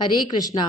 हरे कृष्णा।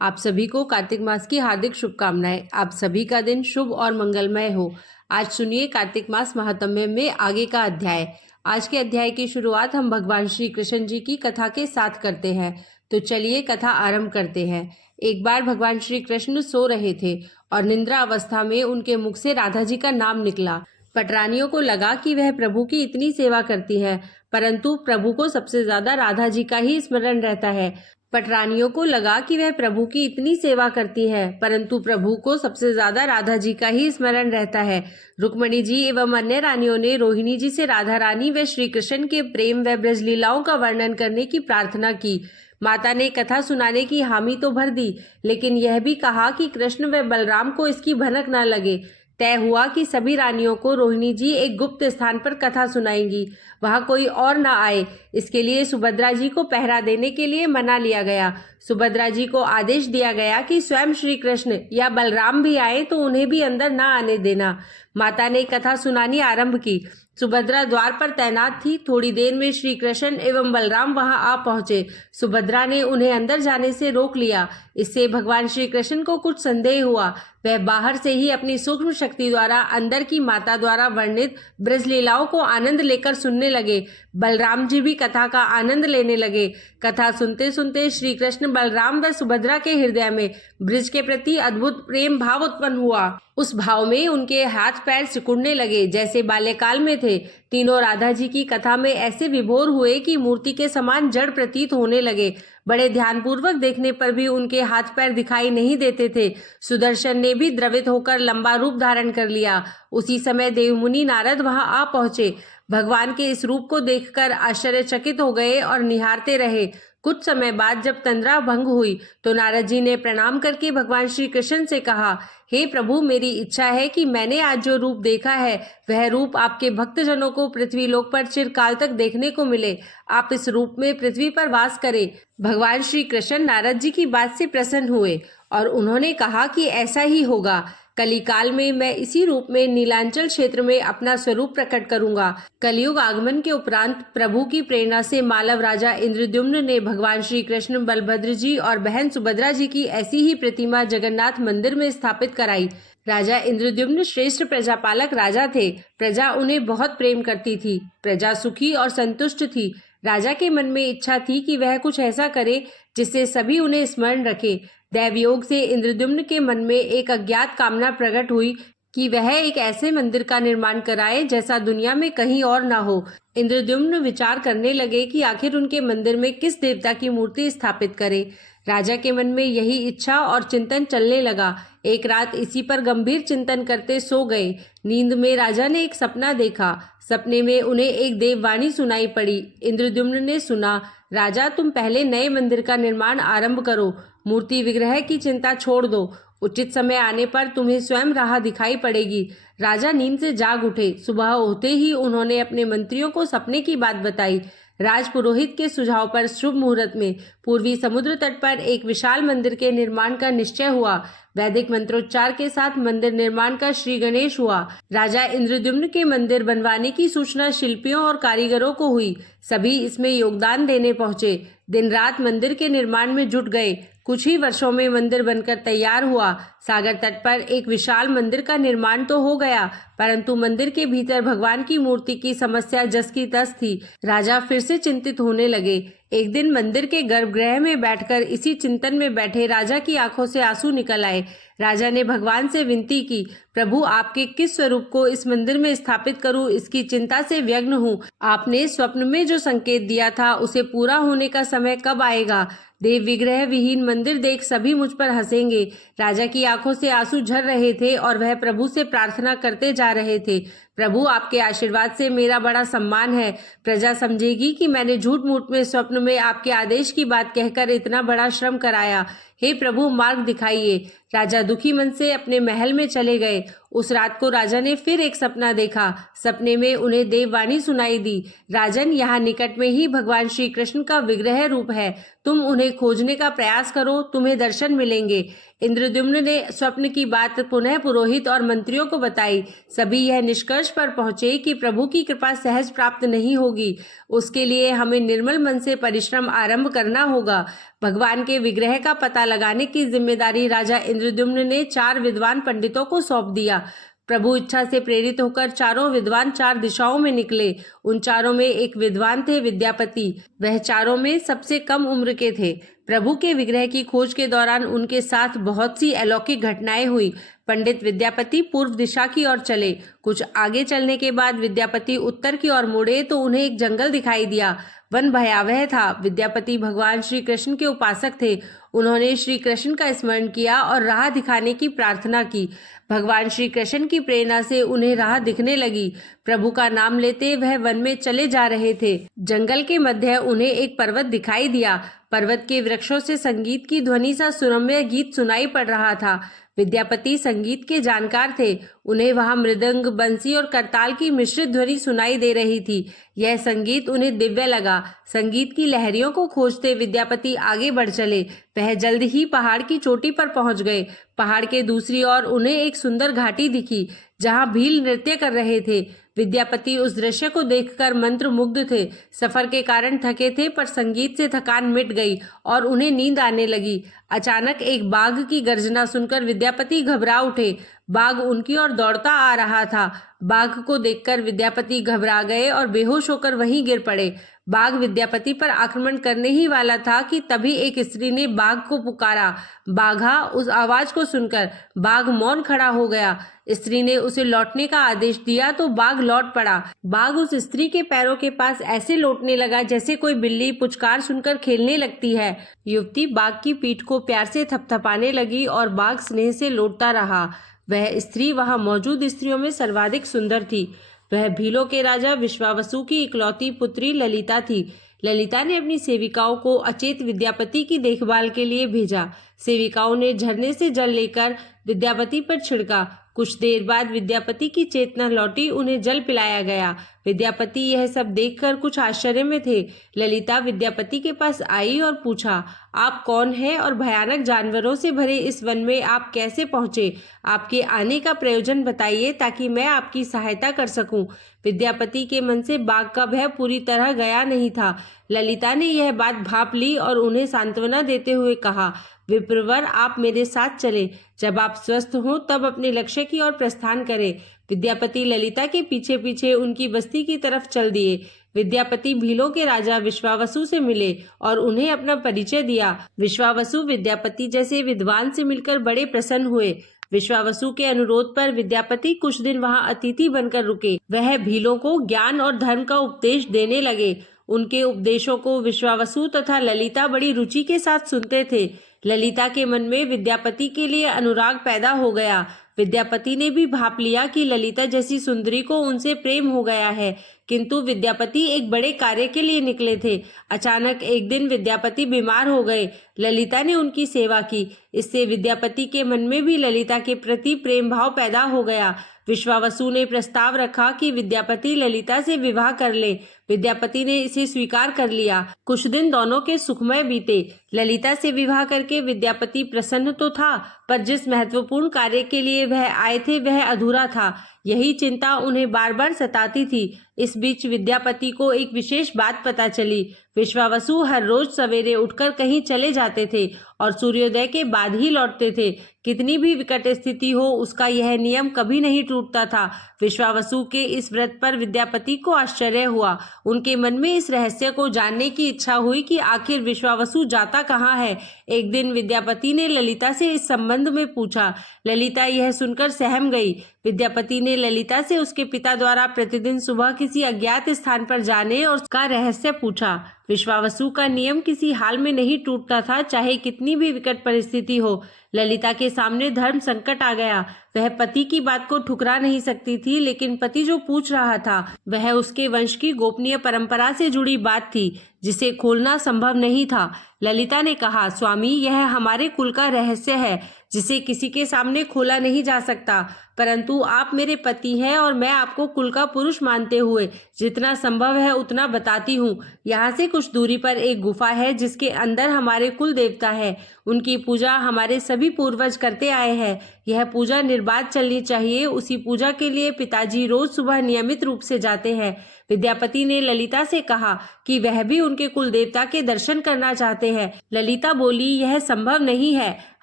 आप सभी को कार्तिक मास की हार्दिक शुभकामनाएं। आप सभी का दिन शुभ और मंगलमय हो। आज सुनिए कार्तिक मास महात्म्य में आगे का अध्याय। आज के अध्याय की शुरुआत हम भगवान श्री कृष्ण जी की कथा के साथ करते हैं। तो चलिए कथा आरंभ करते हैं। एक बार भगवान श्री कृष्ण सो रहे थे और निद्रा अवस्था में उनके मुख से राधा जी का नाम निकला। पटरानियों को लगा कि वह प्रभु की इतनी सेवा करती है, परंतु प्रभु को सबसे ज्यादा राधा जी का ही स्मरण रहता है। पटरानियों को लगा कि वह प्रभु की इतनी सेवा करती है, परंतु प्रभु को सबसे ज्यादा राधा जी का ही स्मरण रहता है। रुक्मणी जी एवं अन्य रानियों ने रोहिणी जी से राधा रानी व श्री कृष्ण के प्रेम व ब्रज लीलाओं का वर्णन करने की प्रार्थना की। माता ने कथा सुनाने की हामी तो भर दी, लेकिन यह भी कहा कि कृष्ण व बलराम को इसकी भनक न लगे। तय हुआ कि सभी रानियों को रोहिणी जी एक गुप्त स्थान पर कथा सुनाएंगी, वहां कोई और न आए। इसके लिए सुभद्रा जी को पहरा देने के लिए मना लिया गया। सुभद्रा जी को आदेश दिया गया कि स्वयं श्री कृष्ण या बलराम भी आए तो उन्हें भी अंदर न आने देना। माता ने कथा सुनानी आरंभ की। सुभद्रा द्वार पर तैनात थी। थोड़ी देर में श्री कृष्ण एवं बलराम वहां आ पहुंचे। सुभद्रा ने उन्हें अंदर जाने से रोक लिया। इससे भगवान श्री कृष्ण को कुछ संदेह हुआ। वह बाहर से ही अपनी सूक्ष्म शक्ति द्वारा अंदर की माता द्वारा वर्णित ब्रजलीलाओं को आनंद लेकर सुनने लगे। बलराम जी भी कथा का आनंद लेने लगे। कथा सुनते सुनते श्री कृष्ण, बलराम व सुभद्रा के हृदय में ब्रज के प्रति अद्भुत प्रेम भाव उत्पन्न हुआ। उस भाव में उनके हाथ पैर सिकुड़ने लगे जैसे बाल्यकाल में थे। तीनों राधा जी की कथा में ऐसे विभोर हुए कि मूर्ति के समान जड़ प्रतीत होने लगे। बड़े ध्यानपूर्वक देखने पर भी उनके हाथ पैर दिखाई नहीं देते थे। सुदर्शन ने भी द्रवित होकर लंबा रूप धारण कर लिया। उसी समय देवमुनि नारद वहां आ पहुंचे। भगवान के इस रूप को देखकर आश्चर्यचकित हो गए और निहारते रहे। कुछ समय बाद जब तंद्रा भंग हुई तो नारद जी ने प्रणाम करके भगवान श्री कृष्ण से कहा, हे प्रभु, मेरी इच्छा है कि मैंने आज जो रूप देखा है वह रूप आपके भक्तजनों को पृथ्वी लोक पर चिरकाल तक देखने को मिले। आप इस रूप में पृथ्वी पर वास करें। भगवान श्री कृष्ण नारद जी की बात से प्रसन्न हुए और उन्होंने कहा कि ऐसा ही होगा। कलिकाल में मैं इसी रूप में नीलांचल क्षेत्र में अपना स्वरूप प्रकट करूंगा। कलयुग आगमन के उपरांत प्रभु की प्रेरणा से मालव राजा इंद्रद्युम्न ने भगवान श्री कृष्ण, बलभद्र जी और बहन सुभद्रा जी की ऐसी ही प्रतिमा जगन्नाथ मंदिर में स्थापित कराई। राजा इंद्रद्युम्न श्रेष्ठ प्रजापालक राजा थे। प्रजा उन्हें बहुत प्रेम करती थी। प्रजा सुखी और संतुष्ट थी। राजा के मन में इच्छा थी कि वह कुछ ऐसा करे जिससे सभी उन्हें स्मरण रखे। दैवयोग से इंद्रद्युम्न के मन में एक अज्ञात कामना प्रकट हुई कि वह एक ऐसे मंदिर का निर्माण कराए जैसा दुनिया में कहीं और न हो। इंद्रद्युम्न विचार करने लगे कि आखिर उनके मंदिर में किस देवता की मूर्ति स्थापित करे। राजा के मन में यही इच्छा और चिंतन चलने लगा। एक रात इसी पर गंभीर चिंतन करते सो गए। नींद में राजा ने एक सपना देखा। सपने में उन्हें एक देववाणी सुनाई पड़ी। इंद्रद्युम्न ने सुना, राजा, तुम पहले नए मंदिर का निर्माण आरंभ करो। मूर्ति विग्रह की चिंता छोड़ दो। उचित समय आने पर तुम्हें स्वयं राह दिखाई पड़ेगी। राजा नींद से जाग उठे। सुबह होते ही उन्होंने अपने मंत्रियों को सपने की बात बताई। राजपुरोहित के सुझाव पर शुभ मुहूर्त में पूर्वी समुद्र तट पर एक विशाल मंदिर के निर्माण का निश्चय हुआ। वैदिक मंत्रोच्चार के साथ मंदिर निर्माण का श्री गणेश हुआ। राजा इंद्रद्युम्न के मंदिर बनवाने की सूचना शिल्पियों और कारीगरों को हुई। सभी इसमें योगदान देने पहुंचे। दिन रात मंदिर के निर्माण में जुट गए। कुछ ही वर्षों में मंदिर बनकर तैयार हुआ। सागर तट पर एक विशाल मंदिर का निर्माण तो हो गया, परंतु मंदिर के भीतर भगवान की मूर्ति की समस्या जस की तस थी। राजा फिर से चिंतित होने लगे। एक दिन मंदिर के गर्भगृह में बैठकर इसी चिंतन में बैठे राजा की आंखों से आंसू निकल आए। राजा ने भगवान से विनती की, प्रभु, आपके किस स्वरूप को इस मंदिर में स्थापित करूं, इसकी चिंता से व्यग्न हूं। आपने स्वप्न में जो संकेत दिया था उसे पूरा होने का समय कब आएगा? देव विग्रह विहीन मंदिर देख सभी मुझ पर हंसेंगे। राजा की आंखों से आंसू झर रहे थे और वह प्रभु से प्रार्थना करते जा रहे थे, प्रभु, आपके आशीर्वाद से मेरा बड़ा सम्मान है। प्रजा समझेगी कि मैंने झूठ मूठ में स्वप्न में आपके आदेश की बात कहकर इतना बड़ा श्रम कराया। हे प्रभु, मार्ग दिखाइए। राजा दुखी मन से अपने महल में चले गए। उस रात को राजा ने फिर एक सपना देखा। सपने में उन्हें देववाणी सुनाई दी, राजन, यहाँ निकट में ही भगवान श्री कृष्ण का विग्रह रूप है। तुम उन्हें खोजने का प्रयास करो, तुम्हें दर्शन मिलेंगे। इंद्रद्युम्न ने स्वप्न की बात पुनः पुरोहित और मंत्रियों को बताई। सभी यह निष्कर्ष निष्कर्ष पर पहुंचे कि प्रभु की कृपा सहज प्राप्त नहीं होगी। उसके लिए हमें निर्मल मन से परिश्रम आरंभ करना होगा। भगवान के विग्रह का पता लगाने की जिम्मेदारी राजा इंद्रद्युम्न ने 4 विद्वान पंडितों को सौंप दिया। प्रभु इच्छा से प्रेरित होकर चारों विद्वान 4 दिशाओं में निकले। उन चारों में एक विद्वान थे विद्यापति। वह चारों में सबसे कम उम्र के थे। प्रभु के विग्रह की खोज के दौरान उनके साथ बहुत सी अलौकिक घटनाएं हुई। पंडित विद्यापति पूर्व दिशा की ओर चले। कुछ आगे चलने के बाद विद्यापति उत्तर की ओर मुड़े तो उन्हें एक जंगल दिखाई दिया। वन भयावह था। विद्यापति भगवान श्री कृष्ण के उपासक थे। उन्होंने श्री कृष्ण का स्मरण किया और राह दिखाने की प्रार्थना की। भगवान श्री कृष्ण की प्रेरणा से उन्हें राह दिखने लगी। प्रभु का नाम लेते वह वन में चले जा रहे थे। जंगल के मध्य उन्हें एक पर्वत दिखाई दिया। पर्वत के वृक्षों से संगीत की ध्वनि सा सुरम्य गीत सुनाई पड़ रहा था। विद्यापति संगीत के जानकार थे। उन्हें वहां मृदंग, बंसी और करताल की मिश्रित ध्वनि सुनाई दे रही थी। यह संगीत उन्हें दिव्य लगा। संगीत की लहरियों को खोजते विद्यापति आगे बढ़ चले। वह जल्द ही पहाड़ की चोटी पर पहुंच गए। पहाड़ के दूसरी ओर उन्हें एक सुंदर घाटी दिखी जहां भील नृत्य कर रहे थे। विद्यापति उस दृश्य को देखकर मंत्रमुग्ध थे। सफर के कारण थके थे, पर संगीत से थकान मिट गई और उन्हें नींद आने लगी। अचानक एक बाघ की गर्जना सुनकर विद्यापति घबरा उठे। बाघ उनकी ओर दौड़ता आ रहा था। बाघ को देखकर विद्यापति घबरा गए और बेहोश होकर वहीं गिर पड़े। बाघ विद्यापति पर आक्रमण करने ही वाला था कि तभी एक स्त्री ने बाघ को पुकारा। बाघा उस आवाज को सुनकर बाघ मौन खड़ा हो गया। स्त्री ने उसे लौटने का आदेश दिया तो बाघ लौट पड़ा। बाघ उस स्त्री के पैरों के पास ऐसे लौटने लगा जैसे कोई बिल्ली पुचकार सुनकर खेलने लगती है। युवती बाघ की पीठ को प्यार से थपथपाने लगी और बाघ स्नेह से लौटता रहा। वह स्त्री वहां मौजूद स्त्रियों में सर्वाधिक सुंदर थी। वह भीलों के राजा विश्वावसु की इकलौती पुत्री ललिता थी। ललिता ने अपनी सेविकाओं को अचेत विद्यापति की देखभाल के लिए भेजा। सेविकाओं ने झरने से जल लेकर विद्यापति पर छिड़का। कुछ देर बाद विद्यापति की चेतना लौटी। उन्हें जल पिलाया गया। विद्यापति यह सब देखकर कुछ आश्चर्य में थे। ललिता विद्यापति के पास आई और पूछा, आप कौन हैं और भयानक जानवरों से भरे इस वन में आप कैसे पहुंचे? आपके आने का प्रयोजन बताइए ताकि मैं आपकी सहायता कर सकूं। विद्यापति के मन से बाघ का भय पूरी तरह गया नहीं था। ललिता ने यह बात भांप ली और उन्हें सांत्वना देते हुए कहा, विप्रवर, आप मेरे साथ चले। जब आप स्वस्थ हों तब अपने लक्ष्य की ओर प्रस्थान करें। विद्यापति ललिता के पीछे पीछे उनकी बस्ती की तरफ चल दिए। विद्यापति भीलों के राजा विश्वावसु से मिले और उन्हें अपना परिचय दिया। विश्वावसु विद्यापति जैसे विद्वान से मिलकर बड़े प्रसन्न हुए। विश्वावसु के अनुरोध पर विद्यापति कुछ दिन वहां अतिथि बनकर रुके। वह भीलों को ज्ञान और धर्म का उपदेश देने लगे। उनके उपदेशों को विश्वावसु तथा ललिता बड़ी रुचि के साथ सुनते थे। ललिता के मन में विद्यापति के लिए अनुराग पैदा हो गया। विद्यापति ने भी भांप लिया कि ललिता जैसी सुंदरी को उनसे प्रेम हो गया है, किंतु विद्यापति एक बड़े कार्य के लिए निकले थे। अचानक एक दिन विद्यापति बीमार हो गए। ललिता ने उनकी सेवा की। इससे विद्यापति के मन में भी ललिता के प्रति प्रेम भाव पैदा हो गया। विश्वावसु ने प्रस्ताव रखा कि विद्यापति ललिता से विवाह कर ले। विद्यापति ने इसे स्वीकार कर लिया। कुछ दिन दोनों के सुखमय बीते। ललिता से विवाह करके विद्यापति प्रसन्न तो था, पर जिस महत्वपूर्ण कार्य के लिए वह आए थे वह अधूरा था। यही चिंता उन्हें बार बार सताती थी। इस बीच विद्यापति को एक विशेष बात पता चली। विश्वावसु हर रोज सवेरे उठकर कहीं चले जाते थे और सूर्योदय के बाद ही लौटते थे। कितनी भी विकट स्थिति हो, उसका यह नियम कभी नहीं टूटता था। विश्वावसु के इस व्रत पर विद्यापति को आश्चर्य हुआ। उनके मन में इस रहस्य को जानने की इच्छा हुई कि आखिर विश्वावसु जाता कहाँ है। एक दिन विद्यापति ने ललिता से इस संबंध में पूछा। ललिता यह सुनकर सहम गई। विद्यापति ने ललिता से उसके पिता द्वारा प्रतिदिन सुबह किसी अज्ञात स्थान पर जाने और उसका रहस्य पूछा। विश्वावसु का नियम किसी हाल में नहीं टूटता था, चाहे कितनी भी विकट परिस्थिति हो। ललिता के सामने धर्म संकट आ गया। वह पति की बात को ठुकरा नहीं सकती थी, लेकिन पति जो पूछ रहा था वह उसके वंश की गोपनीय परंपरा से जुड़ी बात थी, जिसे खोलना संभव नहीं था। ललिता ने कहा, स्वामी, यह हमारे कुल का रहस्य है। जिसे किसी के सामने खोला नहीं जा सकता, परंतु आप मेरे पति हैं और मैं आपको कुल का पुरुष मानते हुए जितना संभव है उतना बताती हूँ। यहाँ से कुछ दूरी पर एक गुफा है जिसके अंदर हमारे कुल देवता है। उनकी पूजा हमारे सभी पूर्वज करते आए हैं। यह पूजा निर्बाध चलनी चाहिए। उसी पूजा के लिए पिताजी रोज सुबह नियमित रूप से जाते हैं। विद्यापति ने ललिता से कहा कि वह भी उनके कुल देवता के दर्शन करना चाहते हैं। ललिता बोली, यह संभव नहीं है।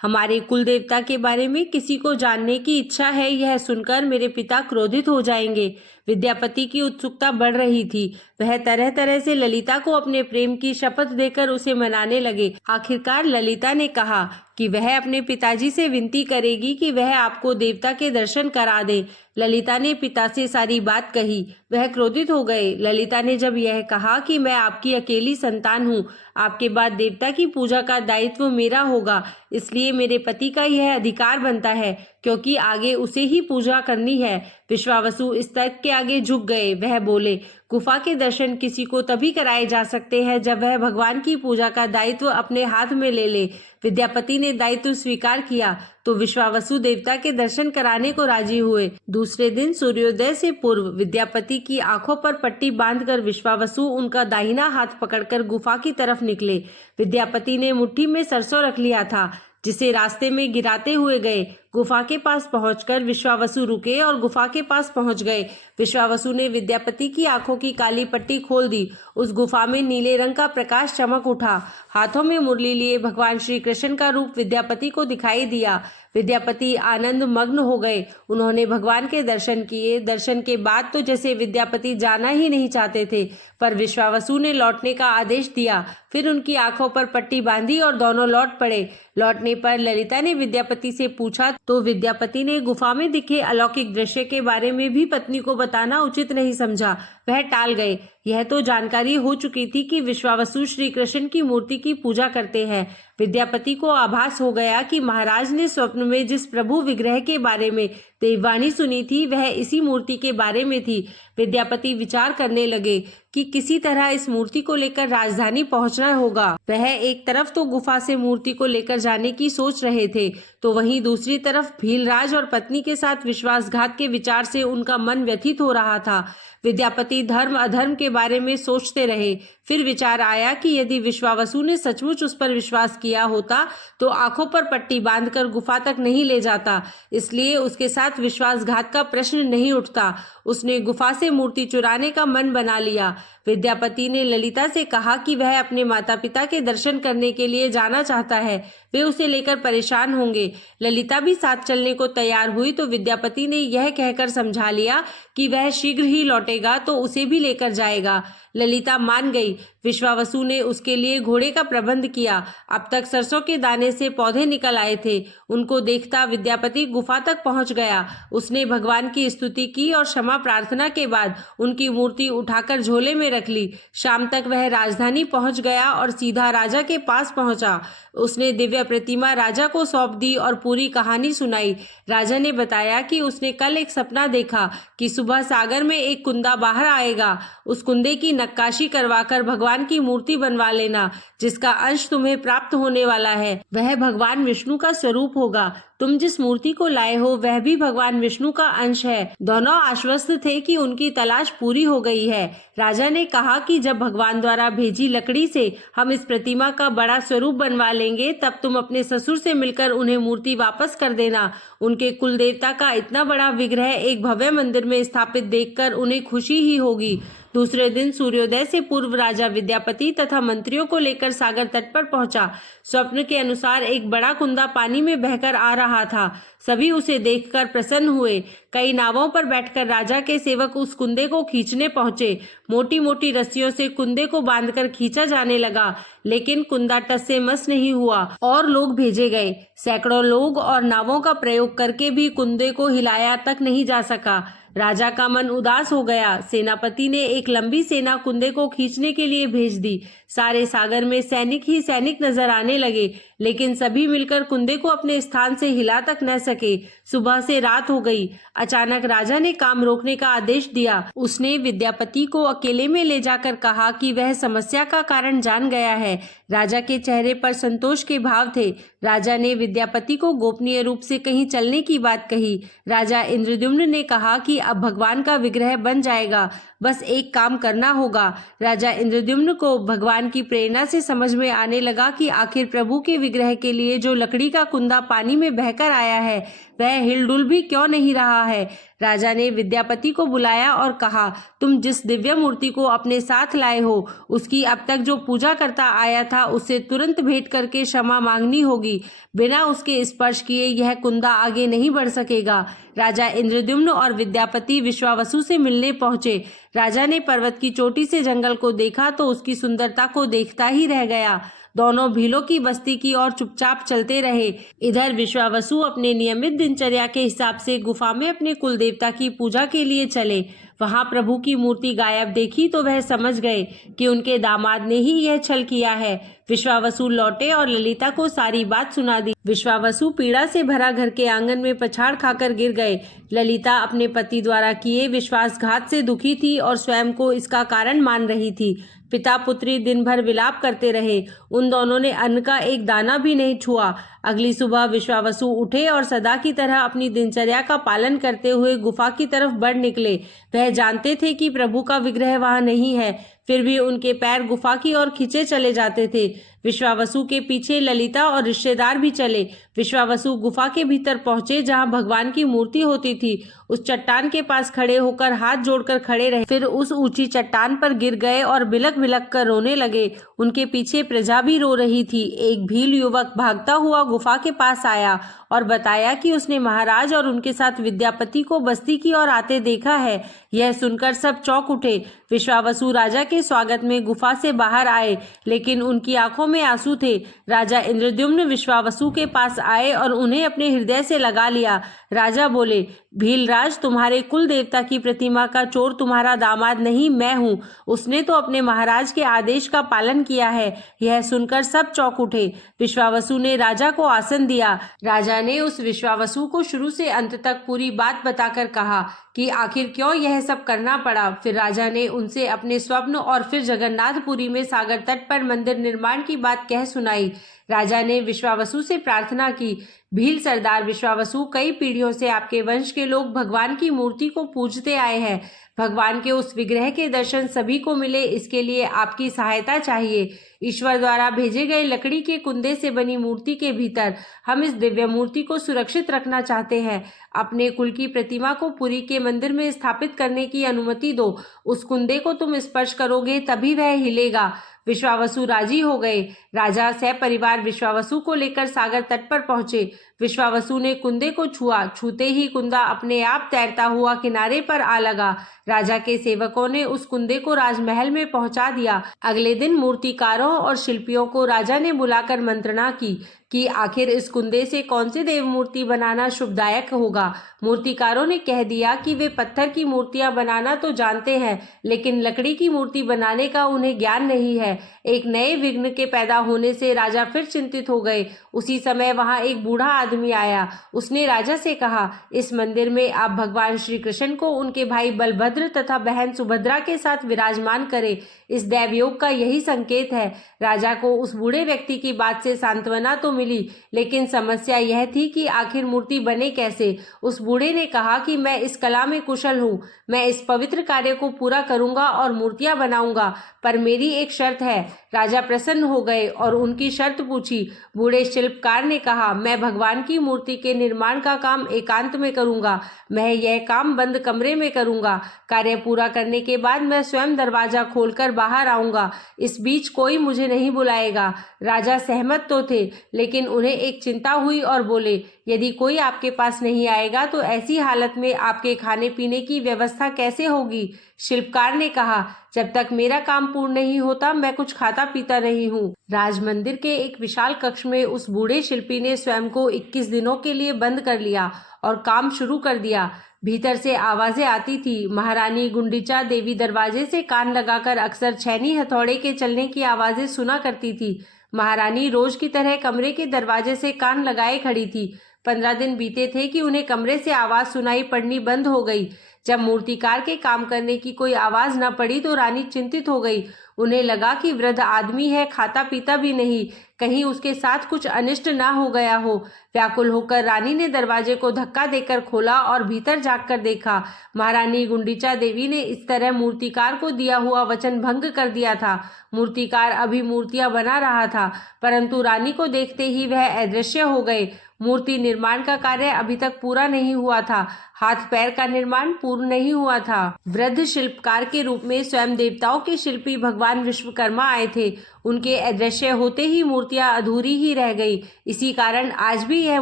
हमारे कुल देवता के बारे में किसी को जानने की इच्छा है, यह सुनकर मेरे पिता क्रोधित हो जाएंगे। विद्यापति की उत्सुकता बढ़ रही थी। वह तरह तरह से ललिता को अपने प्रेम की शपथ देकर उसे मनाने लगे। आखिरकार ललिता ने कहा कि वह अपने पिताजी से विनती करेगी कि वह आपको देवता के दर्शन करा दे। ललिता ने पिता से सारी बात कही। वह क्रोधित हो गए। ललिता ने जब यह कहा कि मैं आपकी अकेली संतान हूँ, आपके बाद देवता की पूजा का दायित्व मेरा होगा, इसलिए मेरे पति का यह अधिकार बनता है, क्योंकि आगे उसे ही पूजा करनी है। विश्वावसु इस तर्क के आगे झुक गए। वह बोले, गुफा के दर्शन किसी को तभी कराए जा सकते हैं जब वह भगवान की पूजा का दायित्व अपने हाथ में ले ले। विद्यापति ने दायित्व स्वीकार किया तो विश्वावसु देवता के दर्शन कराने को राजी हुए। दूसरे दिन सूर्योदय से पूर्व विद्यापति की आंखों पर पट्टी बांधकर विश्वावसु उनका दाहिना हाथ पकड़कर गुफा की तरफ निकले। विद्यापति ने मुट्ठी में सरसों रख लिया था, जिसे रास्ते में गिराते हुए गए। गुफा के पास पहुंचकर विश्वावसु रुके और गुफा के पास पहुंच गए। विश्वावसु ने विद्यापति की आंखों की काली पट्टी खोल दी। उस गुफा में नीले रंग का प्रकाश चमक उठा। हाथों में मुरली लिए भगवान श्री कृष्ण का रूप विद्यापति को दिखाई दिया। विद्यापति आनंद मग्न हो गए। उन्होंने भगवान के दर्शन किए। दर्शन के बाद तो जैसे विद्यापति जाना ही नहीं चाहते थे, पर विश्वावसु ने लौटने का आदेश दिया। फिर उनकी आंखों पर पट्टी बांधी और दोनों लौट पड़े। लौटने पर ललिता ने विद्यापति से पूछा तो विद्यापति ने गुफा में दिखे अलौकिक दृश्य के बारे में भी पत्नी को बताना उचित नहीं समझा। वह टाल गए। यह तो जानकारी हो चुकी थी कि विश्वावसु श्री कृष्ण की मूर्ति की पूजा करते हैं। विद्यापति को आभास हो गया कि महाराज ने स्वप्न में जिस प्रभु विग्रह के बारे में देववाणी सुनी थी वह इसी मूर्ति के बारे में थी। विद्यापति विचार करने लगे कि किसी तरह इस मूर्ति को लेकर राजधानी पहुंचना होगा। वह एक तरफ तो गुफा से मूर्ति को लेकर जाने की सोच रहे थे, तो वहीं दूसरी तरफ भीलराज और पत्नी के साथ विश्वासघात के विचार से उनका मन व्यथित हो रहा था। विद्यापति धर्म अधर्म के बारे में सोचते रहे। फिर विचार आया कि यदि विश्वावसु ने सचमुच उस पर विश्वास किया होता तो आंखों पर पट्टी बांधकर गुफा तक नहीं ले जाता, इसलिए उसके साथ विश्वासघात का प्रश्न नहीं उठता। उसने गुफा से मूर्ति चुराने का मन बना लिया। विद्यापति ने ललिता से कहा कि वह अपने माता पिता के दर्शन करने के लिए जाना चाहता है, वे उसे लेकर परेशान होंगे। ललिता भी साथ चलने को तैयार हुई तो विद्यापति ने यह कहकर समझा लिया कि वह शीघ्र ही लौटेगा तो उसे भी लेकर जाएगा। ललिता मान गई। विश्वावसु ने उसके लिए घोड़े का प्रबंध किया। अब तक सरसों के दाने से पौधे निकल आए थे। उनको देखता विद्यापति गुफा तक पहुंच गया। उसने भगवान की स्तुति की और क्षमा प्रार्थना के बाद उनकी मूर्ति उठाकर झोले में रख ली। शाम तक वह राजधानी पहुंच गया और सीधा राजा के पास पहुंचा। उसने दिव्य प्रतिमा राजा को सौंप दी और पूरी कहानी सुनाई। राजा ने बताया कि उसने कल एक सपना देखा कि सुबह सागर में एक कुंदा बाहर आएगा। उस कुंदे की नक्काशी करवाकर भगवान की मूर्ति बनवा लेना, जिसका अंश तुम्हें प्राप्त होने वाला है। वह भगवान विष्णु का स्वरूप होगा। तुम जिस मूर्ति को लाए हो वह भी भगवान विष्णु का अंश है। दोनों आश्वस्त थे कि उनकी तलाश पूरी हो गई है। राजा ने कहा कि जब भगवान द्वारा भेजी लकड़ी से हम इस प्रतिमा का बड़ा स्वरूप बनवा लेंगे, तब तुम अपने ससुर से मिलकर उन्हें मूर्ति वापस कर देना। उनके कुल देवता का इतना बड़ा विग्रह एक भव्य मंदिर में स्थापित देखकर उन्हें खुशी ही होगी। दूसरे दिन सूर्योदय से पूर्व राजा विद्यापति तथा मंत्रियों को लेकर सागर तट पर पहुंचा। स्वप्न के अनुसार एक बड़ा कुंदा पानी में बहकर आ रहा था। सभी उसे देखकर प्रसन्न हुए। कई नावों पर बैठकर राजा के सेवक उस कुंदे को खींचने पहुंचे। मोटी मोटी रस्सियों से कुंदे को बांधकर खींचा जाने लगा, लेकिन कुंदा टस से मस नहीं हुआ। और लोग भेजे गए। सैकड़ों लोग और नावों का प्रयोग करके भी कुंदे को हिलाया तक नहीं जा सका। राजा का मन उदास हो गया। सेनापति ने एक लंबी सेना कुंदे को खींचने के लिए भेज दी। सारे सागर में सैनिक ही सैनिक नजर आने लगे, लेकिन सभी मिलकर कुंदे को अपने स्थान से हिला तक न सके। सुबह से रात हो गई। अचानक राजा ने काम रोकने का आदेश दिया। उसने विद्यापति को अकेले में ले जाकर कहा कि वह समस्या का कारण जान गया है। राजा के चेहरे पर संतोष के भाव थे। राजा ने विद्यापति को गोपनीय रूप से कहीं चलने की बात कही। राजा इंद्रद्युम्न ने कहा कि अब भगवान का विग्रह बन जाएगा, बस एक काम करना होगा। राजा इंद्रद्युम्न को भगवान की प्रेरणा से समझ में आने लगा कि आखिर प्रभु के विग्रह के लिए जो लकड़ी का कुंदा पानी में बहकर आया है वह हिलडुल भी क्यों नहीं रहा है। राजा ने विद्यापति को बुलाया और कहा, तुम जिस दिव्य मूर्ति को अपने साथ लाए हो उसकी अब तक जो पूजा करता आया था उससे तुरंत भेंट करके क्षमा मांगनी होगी। बिना उसके स्पर्श किए यह कुंदा आगे नहीं बढ़ सकेगा। राजा इंद्रद्युम्न और विद्यापति विश्वावसु से मिलने पहुंचे। राजा ने पर्वत की चोटी से जंगल को देखा तो उसकी सुंदरता को देखता ही रह गया। दोनों भीलों की बस्ती की ओर चुपचाप चलते रहे। इधर विश्वावसु अपने नियमित दिनचर्या के हिसाब से गुफा में अपने कुल देवता की पूजा के लिए चले। वहां प्रभु की मूर्ति गायब देखी तो वह समझ गए कि उनके दामाद ने ही यह छल किया है। विश्वावसु लौटे और ललिता को सारी बात सुना दी। विश्वावसु पीड़ा से भरा घर के आंगन में पछाड़ खाकर गिर गए। ललिता अपने पति द्वारा किए विश्वासघात से दुखी थी और स्वयं को इसका कारण मान रही थी। पिता पुत्री दिन भर विलाप करते रहे। उन दोनों ने अन्न का एक दाना भी नहीं छुआ। अगली सुबह विश्वावसु उठे और सदा की तरह अपनी दिनचर्या का पालन करते हुए गुफा की तरफ बढ़ निकले। वह जानते थे कि प्रभु का विग्रह वहां नहीं है, फिर भी उनके पैर गुफा की ओर खींचे चले जाते थे। विश्वावसु के पीछे ललिता और रिश्तेदार भी चले। विश्वावसु गुफा के भीतर पहुंचे जहां भगवान की मूर्ति होती थी। उस चट्टान के पास खड़े होकर हाथ जोड़कर खड़े रहे, फिर उस ऊंची चट्टान पर गिर गए और बिलक बिलक कर रोने लगे। उनके पीछे प्रजा भी रो रही थी। एक भील युवक भागता हुआ गुफा के पास आया और बताया कि उसने महाराज और उनके साथ विद्यापति को बस्ती की ओर आते देखा है। यह सुनकर सब चौंक उठे। विश्वावसु राजा के स्वागत में गुफा से बाहर आए, लेकिन उनकी आंखों में आंसू थे। राजा इंद्रद्युम्न विश्वावसु के पास आए और उन्हें अपने हृदय से लगा लिया। राजा बोले, भीलराज, तुम्हारे कुल देवता की प्रतिमा का चोर तुम्हारा दामाद नहीं, मैं हूँ। उसने तो अपने महाराज के आदेश का पालन किया है। यह सुनकर सब चौंक उठे। विश्वावसु ने राजा को आसन दिया। राजा ने उस विश्वावसु को शुरू से अंत तक पूरी बात बताकर कहा कि आखिर क्यों यह सब करना पड़ा। फिर राजा ने उनसे अपने स्वप्न और फिर जगन्नाथपुरी में सागर तट पर मंदिर निर्माण की बात कह सुनाई। राजा ने विश्वावसु से प्रार्थना की, भील सरदार विश्वावसु, कई पीढ़ियों से आपके वंश के लोग भगवान की मूर्ति को पूजते आए हैं। भगवान के उस विग्रह के दर्शन सभी को मिले, इसके लिए आपकी सहायता चाहिए। ईश्वर द्वारा भेजे गए लकड़ी के कुंदे से बनी मूर्ति के भीतर हम इस दिव्य मूर्ति को सुरक्षित रखना चाहते हैं। अपने कुल की प्रतिमा को पुरी के मंदिर में स्थापित करने की अनुमति दो। उस कुंदे को तुम स्पर्श करोगे तभी वह हिलेगा। विश्वावसु राजी हो गए। राजा सपरिवार विश्वावसु को लेकर सागर तट पर पहुंचे। विश्वावसु ने कुंदे को छुआ। छूते ही कुंदा अपने आप तैरता हुआ किनारे पर आ लगा। राजा के सेवकों ने उस कुंदे को राजमहल में पहुंचा दिया। अगले दिन मूर्तिकारों और शिल्पियों को राजा ने बुलाकर मंत्रणा की कि आखिर इस कुंदे से कौन सी देव मूर्ति बनाना शुभदायक होगा। मूर्तिकारों ने कह दिया कि वे पत्थर की मूर्तियां बनाना तो जानते हैं, लेकिन लकड़ी की मूर्ति बनाने का उन्हें ज्ञान नहीं है। एक नए विघ्न के पैदा होने से राजा फिर चिंतित हो गए। उसी समय वहां एक बूढ़ा आदमी आया। उसने राजा से कहा, इस मंदिर में आप भगवान श्री कृष्ण को उनके भाई बलभद्र तथा बहन सुभद्रा के साथ विराजमान करें। इस दैवयोग का यही संकेत है। राजा को उस बूढ़े व्यक्ति की बात से सांत्वना तो मिली, लेकिन समस्या यह थी कि आखिर मूर्ति बने कैसे। उस बूढ़े ने कहा कि मैं इस कला में कुशल हूँ, मैं इस पवित्र कार्य को पूरा करूंगा और मूर्तियां बनाऊंगा, पर मेरी एक शर्त है। राजा प्रसन्न हो गए और उनकी शर्त पूछी। बूढ़े शिल्पकार ने कहा, मैं भगवान की मूर्ति के निर्माण का काम एकांत में करूंगा। मैं यह काम बंद कमरे में करूंगा। कार्य पूरा करने के बाद मैं स्वयं दरवाजा खोलकर बाहर आऊंगा। इस बीच कोई मुझे नहीं बुलाएगा। राजा सहमत तो थे, लेकिन उन्हें एक चिंता हुई और बोले, यदि कोई आपके पास नहीं आएगा तो ऐसी हालत में आपके खाने पीने की व्यवस्था कैसे होगी। शिल्पकार ने कहा, जब तक मेरा काम पूर्ण नहीं होता मैं कुछ खाता पीता नहीं हूँ। राजमंदिर के एक विशाल कक्ष में उस बूढ़े शिल्पी ने स्वयं को 21 दिनों के लिए बंद कर लिया और काम शुरू कर दिया। भीतर से आवाजें आती थी। महारानी गुंडीचा देवी दरवाजे से कान लगाकर अक्सर छैनी हथौड़े के चलने की आवाजें सुना करती थी। महारानी रोज की तरह कमरे के दरवाजे से कान लगाए खड़ी थी। 15 दिन बीते थे कि उन्हें कमरे से आवाज सुनाई पड़नी बंद हो गई। जब मूर्तिकार के काम करने की कोई आवाज न पड़ी तो रानी चिंतित हो गई। उन्हें लगा कि वृद्ध आदमी है, खाता पीता भी नहीं, कहीं उसके साथ कुछ अनिष्ट ना हो गया हो। व्याकुल होकर रानी ने दरवाजे को धक्का देकर खोला और भीतर जाकर देखा। महारानी गुंडीचा देवी ने इस तरह मूर्तिकार को दिया हुआ वचन भंग कर दिया था। मूर्तिकार अभी मूर्तियां बना रहा था, परंतु रानी को देखते ही वह अदृश्य हो गए। मूर्ति निर्माण का कार्य अभी तक पूरा नहीं हुआ था। हाथ पैर का निर्माण पूर्ण नहीं हुआ था। वृद्ध शिल्पकार के रूप में स्वयं देवताओं के शिल्पी भगवान विश्वकर्मा आए थे। उनके अदृश्य होते ही मूर्तियां अधूरी ही रह गई। इसी कारण आज भी यह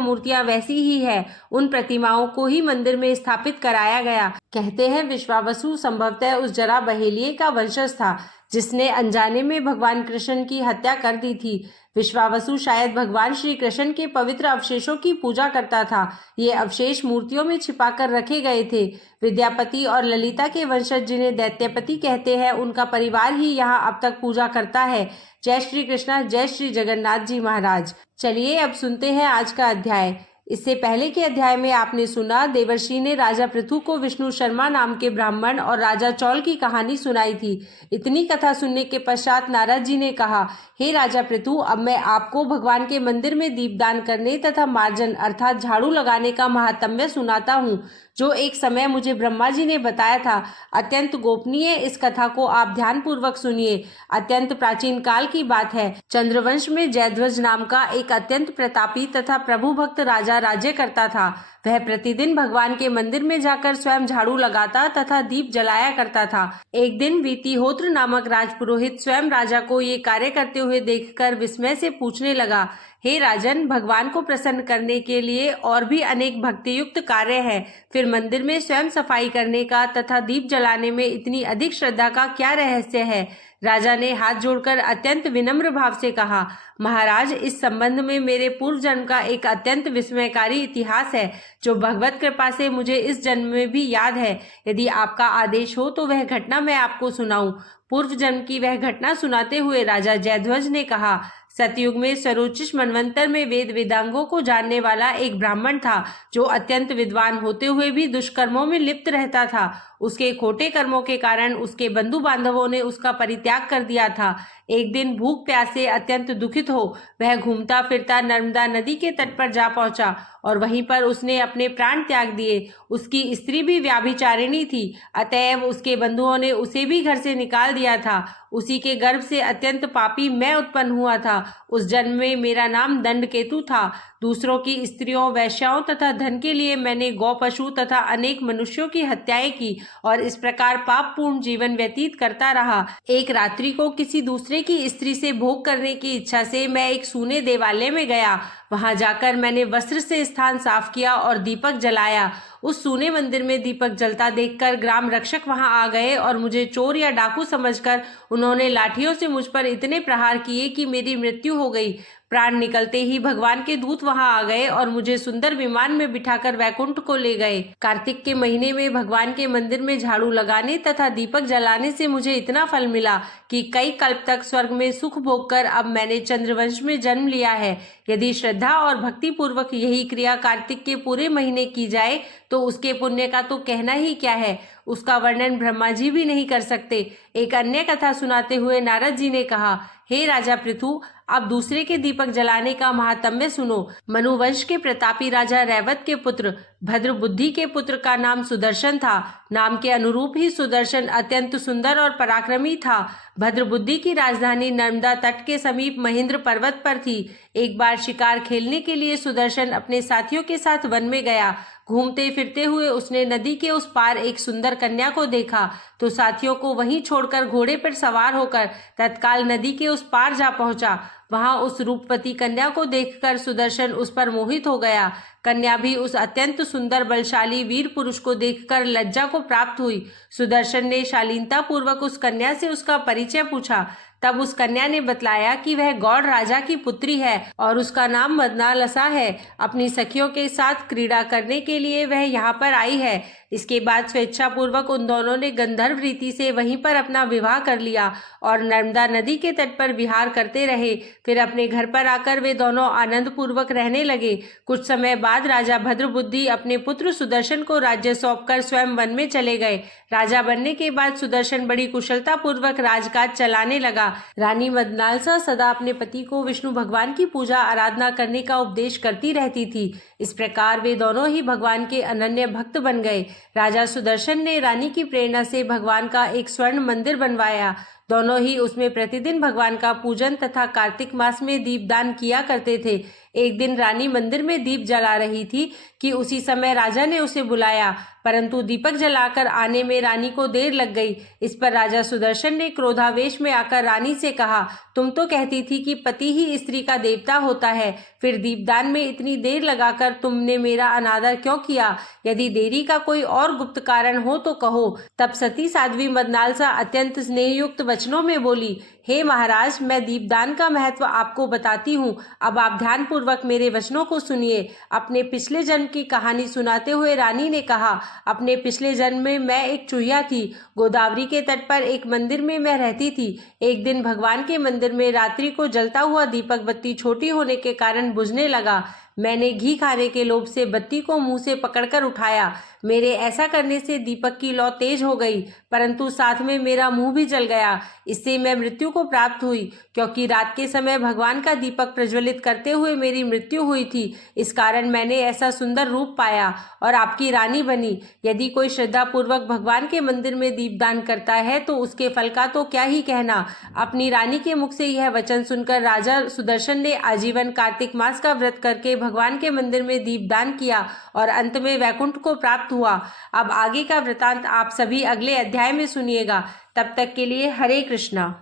मूर्तियां वैसी ही है। उन प्रतिमाओं को ही मंदिर में स्थापित कराया गया। कहते हैं विश्वावसु संभवतः उस जरा बहेलिये का वंशज था जिसने अनजाने में भगवान कृष्ण की हत्या कर दी थी। विश्वावसु शायद भगवान श्री कृष्ण के पवित्र अवशेषों की पूजा करता था। ये अवशेष मूर्तियों में छिपाकर रखे गए थे। विद्यापति और ललिता के वंशज जिन्हें दैत्यपति कहते हैं, उनका परिवार ही यहाँ अब तक पूजा करता है। जय श्री कृष्णा, जय श्री जगन्नाथ जी महाराज। चलिए अब सुनते हैं आज का अध्याय। इससे पहले के अध्याय में आपने सुना देवर्षि ने राजा पृथु को विष्णु शर्मा नाम के ब्राह्मण और राजा चौल की कहानी सुनाई थी। इतनी कथा सुनने के पश्चात नारद जी ने कहा, हे राजा पृथु, अब मैं आपको भगवान के मंदिर में दीपदान करने तथा मार्जन अर्थात झाड़ू लगाने का महात्म्य सुनाता हूँ, जो एक समय मुझे ब्रह्मा जी ने बताया था। अत्यंत गोपनीय इस कथा को आप ध्यान पूर्वक सुनिए। अत्यंत प्राचीन काल की बात है। चंद्रवंश में जयध्वज नाम का एक अत्यंत प्रतापी तथा प्रभु भक्त राजा राज्य करता था। वह प्रतिदिन भगवान के मंदिर में जाकर स्वयं झाड़ू लगाता तथा दीप जलाया करता था। एक दिन वीतिहोत्र नामक राजपुरोहित स्वयं राजा को ये कार्य करते हुए देखकर विस्मय से पूछने लगा, हे राजन, भगवान को प्रसन्न करने के लिए और भी अनेक भक्तियुक्त कार्य हैं, फिर मंदिर में स्वयं सफाई करने का तथा दीप जलाने में इतनी अधिक श्रद्धा का क्या रहस्य है? राजा ने हाथ जोड़कर अत्यंत विनम्र भाव से कहा, महाराज, इस संबंध में मेरे पूर्व जन्म का एक अत्यंत विस्मयकारी इतिहास है, जो भगवत कृपा से मुझे इस जन्म में भी याद है। यदि आपका आदेश हो तो वह घटना मैं आपको सुनाऊं। पूर्व जन्म की वह घटना सुनाते हुए राजा जयध्वज ने कहा, सतयुग में सरोचिष मनवंतर में वेद वेदांगों को जानने वाला एक ब्राह्मण था, जो अत्यंत विद्वान होते हुए भी दुष्कर्मों में लिप्त रहता था। उसके खोटे कर्मों के कारण उसके बंधु बांधवों ने उसका परित्याग कर दिया था। एक दिन भूख प्यास से अत्यंत दुखित हो वह घूमता फिरता नर्मदा नदी के तट पर जा पहुंचा और वहीं पर उसने अपने प्राण त्याग दिए। उसकी स्त्री भी व्याभिचारिणी थी, अतएव उसके बंधुओं ने उसे भी घर से निकाल दिया था। उसी के गर्भ से अत्यंत पापी मैं उत्पन्न हुआ था। उस जन्म में मेरा नाम दंडकेतु था। दूसरों की स्त्रियों, वैश्याओं तथा धन के लिए मैंने गौ, पशु तथा अनेक मनुष्यों की हत्याएं की और इस प्रकार पापपूर्ण जीवन व्यतीत करता रहा। एक रात्रि को किसी दूसरे की स्त्री से भोग करने की इच्छा से मैं एक सूने देवालय में गया। वहां जाकर मैंने वस्त्र से स्थान साफ किया और दीपक जलाया। उस सूने मंदिर में दीपक जलता देखकर ग्राम रक्षक वहां आ गए और मुझे चोर या डाकू समझकर उन्होंने लाठियों से मुझ पर इतने प्रहार किए कि मेरी मृत्यु हो गई। प्राण निकलते ही भगवान के दूत वहां आ गए और मुझे सुंदर विमान में बिठाकर वैकुंठ को ले गए। कार्तिक के महीने में भगवान के मंदिर में झाड़ू लगाने तथा दीपक जलाने से मुझे इतना फल मिला कि कई कल्प तक स्वर्ग में सुख भोगकर अब मैंने चंद्रवंश में जन्म लिया है। यदि श्रद्धा और भक्ति पूर्वक यही क्रिया कार्तिक के पूरे महीने की जाए तो उसके पुण्य का तो कहना ही क्या है, उसका वर्णन ब्रह्मा जी भी नहीं कर सकते। एक अन्य कथा सुनाते हुए नारद जी ने कहा, हे राजा पृथु, अब दूसरे के दीपक जलाने का महात्म्य सुनो। मनुवंश के प्रतापी राजा रैवत के पुत्र भद्र बुद्धि के पुत्र का नाम सुदर्शन था। नाम के अनुरूप ही सुदर्शन अत्यंत सुंदर और पराक्रमी था। भद्र बुद्धि की राजधानी नर्मदा तट के समीप महेंद्र पर्वत पर थी। एक बार शिकार खेलने के लिए सुदर्शन अपने साथियों के साथ वन में गया। घूमते फिरते हुए उसने नदी के उस पार एक सुंदर कन्या को देखा तो साथियों को वहीं छोड़कर घोड़े पर सवार होकर तत्काल नदी के उस पार जा पहुंचा। वहां उस रूपवती कन्या को देखकर सुदर्शन उस पर मोहित हो गया। कन्या भी उस अत्यंत सुंदर बलशाली वीर पुरुष को देखकर लज्जा को प्राप्त हुई। सुदर्शन ने शालीनता पूर्वक उस कन्या से उसका परिचय पूछा। तब उस कन्या ने बतलाया कि वह गौड़ राजा की पुत्री है और उसका नाम मदनालसा है। अपनी सखियों के साथ क्रीड़ा करने के लिए वह यहाँ पर आई है। इसके बाद स्वेच्छापूर्वक उन दोनों ने गंधर्व रीति से वहीं पर अपना विवाह कर लिया और नर्मदा नदी के तट पर विहार करते रहे। फिर अपने घर पर आकर वे दोनों आनंद पूर्वक रहने लगे। कुछ समय बाद राजा भद्रबुद्धि अपने पुत्र सुदर्शन को राज्य सौंपकर स्वयं वन में चले गए। राजा बनने के बाद सुदर्शन बड़ी कुशलता पूर्वक राजकाज चलाने लगा। रानी मदनालसा सदा अपने पति को विष्णु भगवान की पूजा आराधना करने का उपदेश करती रहती थी। इस प्रकार वे दोनों ही भगवान के अनन्य भक्त बन गए। राजा सुदर्शन ने रानी की प्रेरणा से भगवान का एक स्वर्ण मंदिर बनवाया। दोनों ही उसमें प्रतिदिन भगवान का पूजन तथा कार्तिक मास में दीपदान किया करते थे। एक दिन रानी मंदिर में दीप जला रही थी कि उसी समय राजा ने उसे बुलाया, परंतु दीपक जलाकर आने में रानी को देर लग गई। इस पर राजा सुदर्शन ने क्रोधावेश में आकर रानी से कहा, तुम तो कहती थी कि पति ही स्त्री का देवता होता है, फिर दीपदान में इतनी देर लगाकर तुमने मेरा अनादर क्यों किया? यदि देरी का कोई और गुप्त कारण हो तो कहो। तब सती साध्वी मदनालसा अत्यंत स्नेहयुक्त वचनों में बोली, हे महाराज, मैं दीपदान का महत्व आपको बताती हूँ। अब आप ध्यान पूर्वक मेरे वचनों को सुनिए। अपने पिछले जन्म की कहानी सुनाते हुए रानी ने कहा, अपने पिछले जन्म में मैं एक चूहिया थी। गोदावरी के तट पर एक मंदिर में मैं रहती थी। एक दिन भगवान के मंदिर में रात्रि को जलता हुआ दीपक बत्ती छोटी होने के कारण बुझने लगा। मैंने घी खाने के लोभ से बत्ती को मुंह से पकड़कर उठाया। मेरे ऐसा करने से दीपक की लौ तेज हो गई, परंतु साथ में मेरा मुंह भी जल गया। इससे मैं मृत्यु को प्राप्त हुई, क्योंकि रात के समय भगवान का दीपक प्रज्वलित करते हुए मेरी मृत्यु हुई थी। इस कारण मैंने ऐसा सुंदर रूप पाया और आपकी रानी बनी। यदि कोई श्रद्धा पूर्वक भगवान के मंदिर में दीपदान करता है तो उसके फल का तो क्या ही कहना। अपनी रानी के मुख से यह वचन सुनकर राजा सुदर्शन ने आजीवन कार्तिक मास का व्रत करके भगवान के मंदिर में दीपदान किया और अंत में वैकुंठ को प्राप्त हुआ। अब आगे का वृतांत आप सभी अगले अध्याय में सुनिएगा। तब तक के लिए हरे कृष्णा।